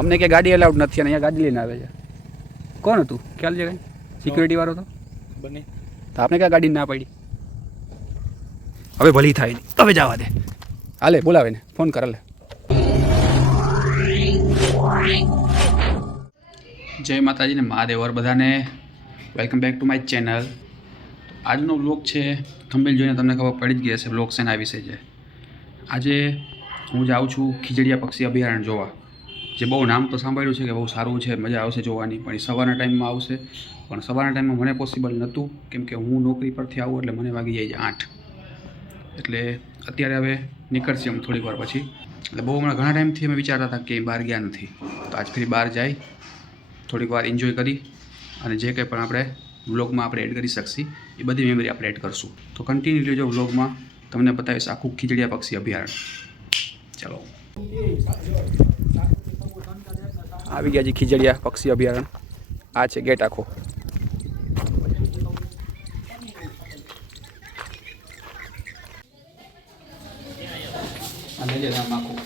અમને કે ગાડી અલાઉડ નથી અને અહીંયા ગાડી લઈને આવે છે. કોણ હતું ખ્યાલ છે કંઈ સિક્યુરિટી વાળો તો બને તો આપણે ક્યાં ગાડી ના પાડી. હવે ભલી થાય નહીં હવે જવા દે. હાલે બોલાવે ને ફોન કર લે. જય માતાજી ને મહાદેવર બધાને welcome back to my channel. આજનો વ્લોગ છે થંબનેલ જોઈને તમને ખબર પડી જ ગઈ હશે વ્લોગ શેના વિશે છે. આજે હું જાઉં છું ખીજડીયા પક્ષી અભયારણ્ય જોવા. જે બહુ નામ તો સાંભળ્યું છે કે બહુ સારું છે, મજા આવશે જોવાની, પણ એ સવારના ટાઈમમાં આવશે. પણ સવારના ટાઈમમાં મને પોસિબલ નહોતું કેમ કે હું નોકરી પરથી આવું એટલે મને વાગી જાય છે 8. એટલે અત્યારે હવે નીકળશે હું થોડીક વાર પછી. એટલે બહુ હમણાં ઘણા ટાઈમથી અમે વિચારતા હતા કે બહાર ગયા નથી, તો આજ ફરી બહાર જાય થોડીક વાર એન્જોય કરી અને જે કંઈ પણ આપણે વ્લોગમાં આપણે એડ કરી શકીએ એ બધી મેમરી આપણે એડ કરશું. તો કન્ટિન્યુ લેજો વ્લોગમાં, તમને બતાવીશ આખું ખીજડીયા પક્ષી અભયારણ્ય. ચલો આવી ગયા છે ખીજડીયા પક્ષી અભયારણ્ય. આ છે ગેટ આખો. અને જે નામ આખું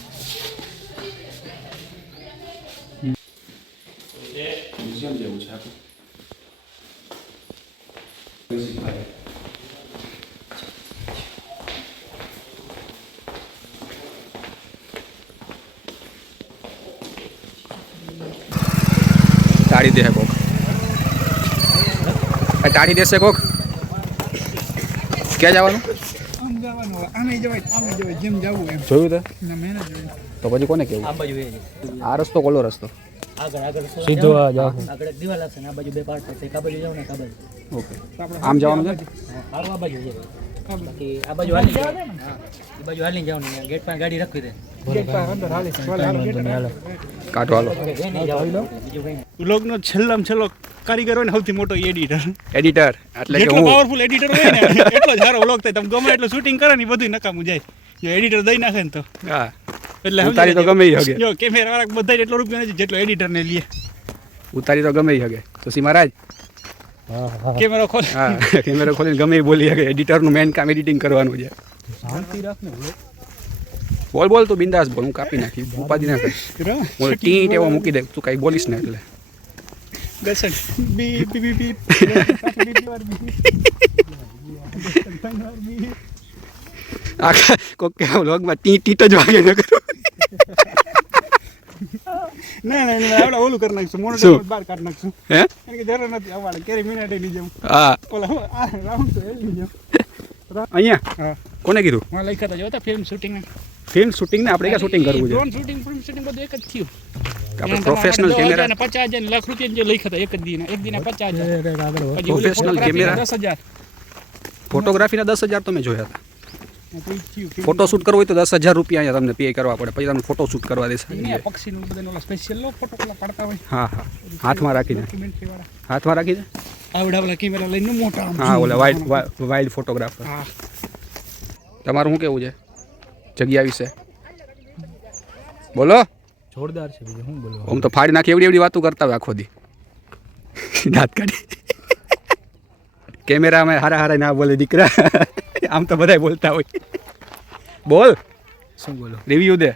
મ્યુઝિયમ જેવું છે આખું. ટાળી દે કોક, ટાળી દેશે કોક. ક્યાં જવાનું? જોયું તે તો પછી કોને કેવું? આ રસ્તો કોલો રસ્તો સીધો આગળ દિવાલ હશે ને આ બાજુ બે પાર્ટ છે. આ બાજુ જાવ ને આ બાજુ. ઓકે આમ જવાનું છે. આ બાજુ છે બાકી આ બાજુ હાલી જાવ. હા એ બાજુ હાલી જાવ ને ગેટ પાસે ગાડી રાખવી દે. ગેટ પાસે અંદર હાલી કાઢો હાલો. વ્લોગનો છેલ્લામાં છેલ્લો કારીગર હોય ને સૌથી મોટો એડિટર. એડિટર એટલે કે જેટલો હું પાવરફુલ એડિટર હોય ને એટલો જ સારો વ્લોગ થાય. તમે ગમે એટલું શૂટિંગ કરે ને બધું નકામું જાય. જો એડિટર દઈ નાખે ને તો હા એટલે ઉતારી તો ગમે ઈ હગે. જો કેમેરા વાળા બધા એટલો રૂપિયો નથી જેટલો એડિટર ને લે. ઉતારી તો ગમે ઈ હગે. તો સી મહારાજ કેમેરો ખોલે હા કેમેરા ખોલીને ગમે ઈ બોલી હગે. એડિટરનું મેઇન કામ એડિટિંગ કરવાનું છે. શાંતિ રાખ ને બોલ બોલ તું બિંદાસ બોલ, હું કાપી નાખી ઉપાધિ ના કરી. બોલ ટીટ એવો મૂકી દે તું કાંઈ બોલીશ ને એટલે. ગસન બી બી બી આખા કોક કે વ્લોગમાં ટીટ જ વાગે ન કરો. ના આપણે ઓલું કરી નાખશું મોનોટોન બહાર કાઢી નાખશું. હે કારણ કે જરૂર નથી આવવાડે કેરી મિનિટ લઈ જાઉં. હા ઓલા આ રાઉન્ડ તો લઈ જાઉં. અહીંયા હા કોને કીધું? માં લખ્યા હતા જોતા ફિલ્મ શૂટિંગ ફિલ્મ શૂટિંગ ને આપણે ક્યાં શૂટિંગ કરવું છે? ડ્રોન શૂટિંગ ફિલ્મ શૂટિંગ બધું એક જ થયું. આપણે પ્રોફેશનલ કેમેરા 50,000 લાખ રૂપિયા જે લખ્યા હતા એક જ દીના 50,000. Professional camera 10,000. ફોટોગ્રાફીના 10,000 તો મેં જોયા હતા. ફોટો શૂટ કરવો હોય તો 10,000 રૂપિયા અહીંયા તમને પે કરવા પડે, પછી તમને ફોટો શૂટ કરવા દેશે. પક્ષીનું બધાનો સ્પેશિયલ ફોટો પાડતા હોય. હા હા હાથમાં રાખીને હાથમાં રાખીને આવડા કેમેરા લઈને મોટા હા ઓલા વાઇલ્ડ ફોટોગ્રાફર. હા તમારું શું કેવું છે જગ્યા વિશે? બોલો. જોરદાર છે બીજું શું બોલવું. આમ તો ફાડી નાખી એવડી વાતો કરતા હોય આખો દી દાંત કાઢી. કેમેરામાં હારા ના બોલે દીકરા. આમ તો બધાય બોલતા હોય. બોલ શું બોલો. રિવ્યુ દે.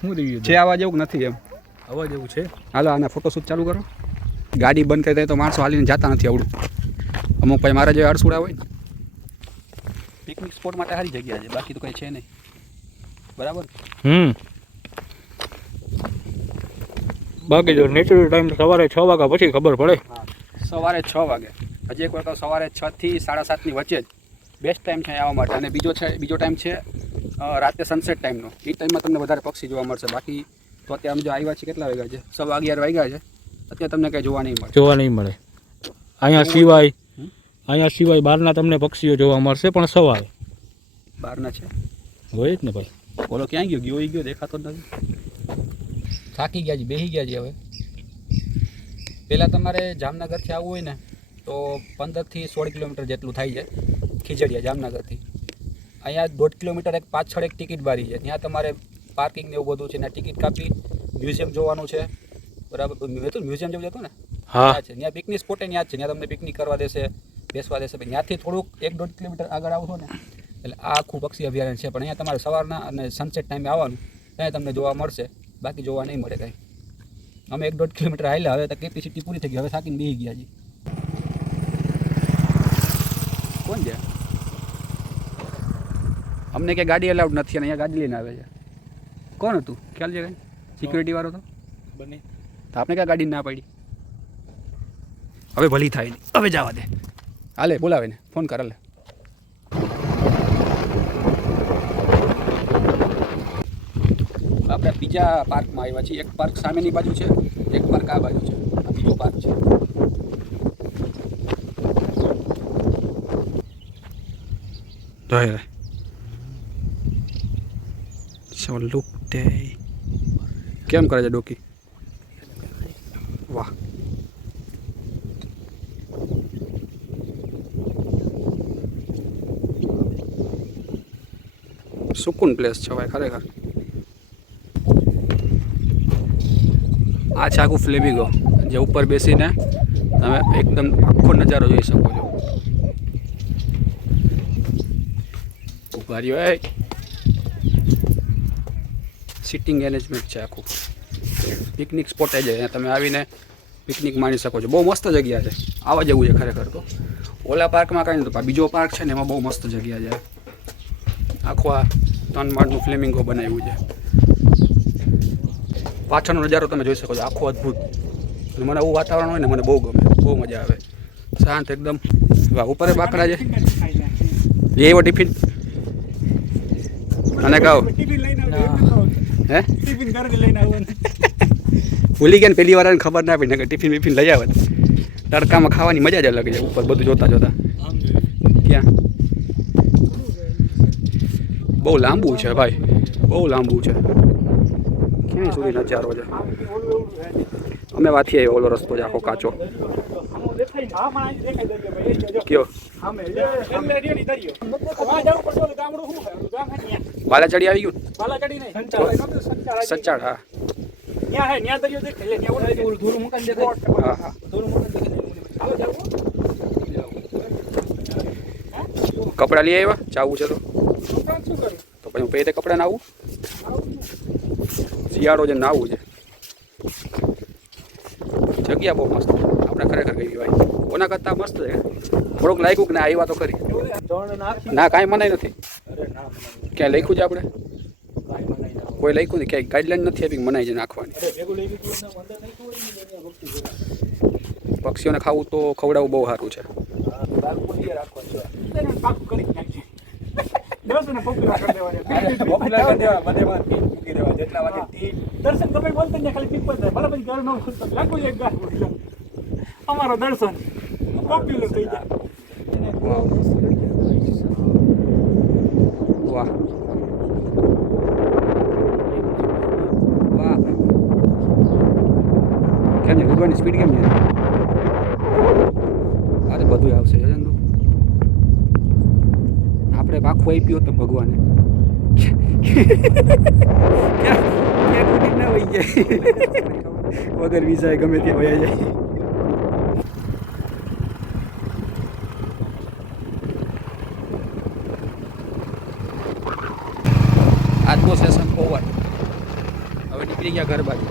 શું રિવ્યુ છે આવા જેવું નથી એમ. અવાજ એવું છે. હાલો આના ફોટોશૂટ ચાલુ કરો. ગાડી બંધ કરી દે તો માણસો હાલીને જતા નથી આવડું. અમુક ભાઈ મારા જેવા અડસુડા હોય ને. પિકનિક સ્પોટ માટે સારી જગ્યા છે, બાકી તો કંઈ છે નહીં. બરાબર. બાકી જો નેચરલ ટાઈમ સવારે 6 વાગ્યા પછી ખબર પડે. હા સવારે 6 વાગે. હજી એક વાર તો સવારે 6 થી 7:30 વચ્ચે જ બેસ્ટ ટાઈમ છે આવવા માટે. અને બીજો ટાઈમ છે રાતે સનસેટ ટાઈમનો. એ ટાઈમમાં તમને વધારે પક્ષી જોવા મળશે. બાકી તો અત્યારે અમે જો આવ્યા છીએ કેટલા વાગ્યા છે? 11:15 વાગ્યા છે. અત્યારે તમને કંઈ જોવા નહીં મળે. અહીંયા સિવાય બહારના તમને પક્ષીઓ જોવા મળશે પણ સવારે બહારના છે હોય જ ને ભાઈ. બોલો ક્યાં ગયો દેખાતો જ નથી. થાકી ગયા છે, બેસી ગયા છે. હવે પહેલાં તમારે જામનગરથી આવવું હોય ને તો 15 થી 16 કિલોમીટર જેટલું થાય છે ખીજડીયા જામનગરથી. અહીંયા 1.5 કિલોમીટર એક પાછળ એક ટિકિટ બારી છે, ત્યાં તમારે પાર્કિંગ ને એવું બધું છે. ત્યાં ટિકિટ કાપી મ્યુઝિયમ જોવાનું છે. બરાબર મ્યુઝિયમ જેવું જતું ને હા છે. ત્યાં પિકનિક સ્પોટ ત્યાં જ છે. ત્યાં તમને પિકનિક કરવા દેશે, બેસવા દેશે. ત્યાંથી થોડુંક 1-1.5 કિલોમીટર આગળ આવશો ને એટલે આ આખું પક્ષી અભયારણ્ય છે. પણ અહીંયા તમારે સવારના અને સનસેટ ટાઈમે આવવાનું ત્યાં તમને જોવા મળશે, બાકી જોવા નહીં મળે કાંઈ. અમે 1-1.5 કિલોમીટર હાલ્યા, હવે તો કેપેસિટી પૂરી થઈ ગઈ, હવે થાકીને બેસી ગયા છીએ. કોણ છે? અમને ક્યાંય ગાડી અલાઉડ નથી અને અહીંયા ગાડી લઈને આવે છે. કોણ હતું ખ્યાલ છે કાંઈ? સિક્યુરિટી વાળો તો બને તો આપણે ક્યાં ગાડી ના પાડી? હવે ભલી થાય નહીં, હવે જવા દે. હાલે બોલાવે ને, ફોન કર. હાલે આપણે બીજા પાર્કમાં આવ્યા છીએ. એક પાર્ક સામેની બાજુ છે, એક પાર્ક આ બાજુ છે. આ બીજો પાર્ક છે. So look day. કેમ કરે છે ડોકી? વાહ, સુકૂન પ્લેસ છે ભાઈ ખરેખર. આ છે આખું ફ્લેમિંગો, જે ઉપર બેસીને તમે એકદમ આખો નજારો જોઈ શકો છો. ઉભા રહ્યો. સિટિંગ એરેન્જમેન્ટ છે આખું, પિકનિક સ્પોટ છે. અહીંયા તમે આવીને પિકનિક માણી શકો છો. બહુ મસ્ત જગ્યા છે, આવા જેવું છે ખરેખર. તો ઓલા પાર્કમાં કાંઈ નહોતું, બીજો પાર્ક છે ને એમાં બહુ મસ્ત જગ્યા છે. આખો આ 3 માળનું ફ્લેમિંગો બનાવ્યું છે. પાછળનો નજારો તમે જોઈ શકો છો, આખો અદ્ભુત. અને મને એવું વાતાવરણ હોય ને મને બહુ ગમે, બહુ મજા આવે, શાંત એકદમ. વાહ, ઉપર બાકડા છે. લે એવો ટિફિન અને કહો હે ભૂલી ગયા ને, પહેલી વાર ખબર ના પડી ને ટિફિન વિફિન લઈ આવે. તડકામાં ખાવાની મજા જ અલગ છે, ઉપર બધું જોતા જોતા. ક્યાં બહુ લાંબુ છે ભાઈ, બહુ લાંબુ છે. ક્યાંય સુધી નજારો છે. અમે વાથી આવ્યો, ઓલો રસ્તો છે આખો કાચો. કયો બાલાચડી આવી ગયું? સચાડ. હા કપડા લઈ આવ્યા, ચાવું છે તો પછી હું પહેરે કપડા નાવું. શિયાળો છે, નાવું છે. જગ્યા બહુ મસ્ત, આપણે ખરેખર ગઈ ભાઈ. કોના કરતાં મસ્ત છે. થોડુંક લાગ્યું કે ના આવ્યા તો ખરી. ના કાંઈ મનાય નથી. ક્યાંય લખ્યું છે આપણે? કોઈ લખ્યું નહીં, ક્યાંય ગાઈડલાઈન નથી આપી મનાય છે નાખવાની. પક્ષીઓને ખાવું તો ખવડાવવું બહુ સારું છે. દર્શન તમે બોલતો ને ખાલી પીપલ થાય, બરાબર ઘર નો લાગુ એક ગાર અમારો દર્શન પોપ્યુલર થઈ જાય. વાહ વાહ, કેમ છે ઉડવાની સ્પીડ કેમ છે? અરે બધું આવશે. આપણે પાખું આપ્યું તો ભગવાને ક્યાં ના વહી જાય વગર વિઝા ગમે ત્યાં વયા જાય. આજનો સેશન ઓવર. હવે નીકળી ગયા ઘર બાજુ.